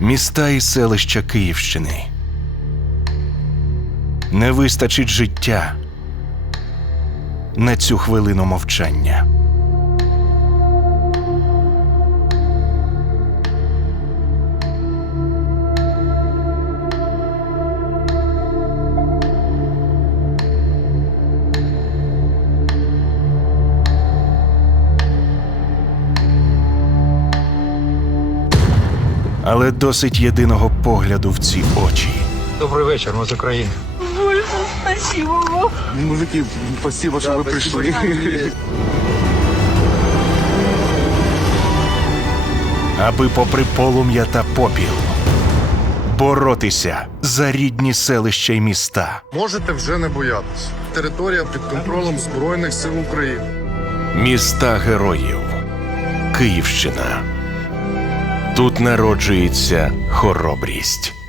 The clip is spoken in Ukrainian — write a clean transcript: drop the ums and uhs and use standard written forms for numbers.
Міста і селища Київщини. Не вистачить життя на цю хвилину мовчання. Але досить єдиного погляду в ці очі. Добрий вечір, ми з України. Боже, спасибо вам. Мужики, спасибо, що ви прийшли. Аби попри полум'я та попіл боротися за рідні селища й міста. Можете вже не боятись. Територія під контролем Збройних сил України. Міста героїв. Київщина. Тут народжується хоробрість.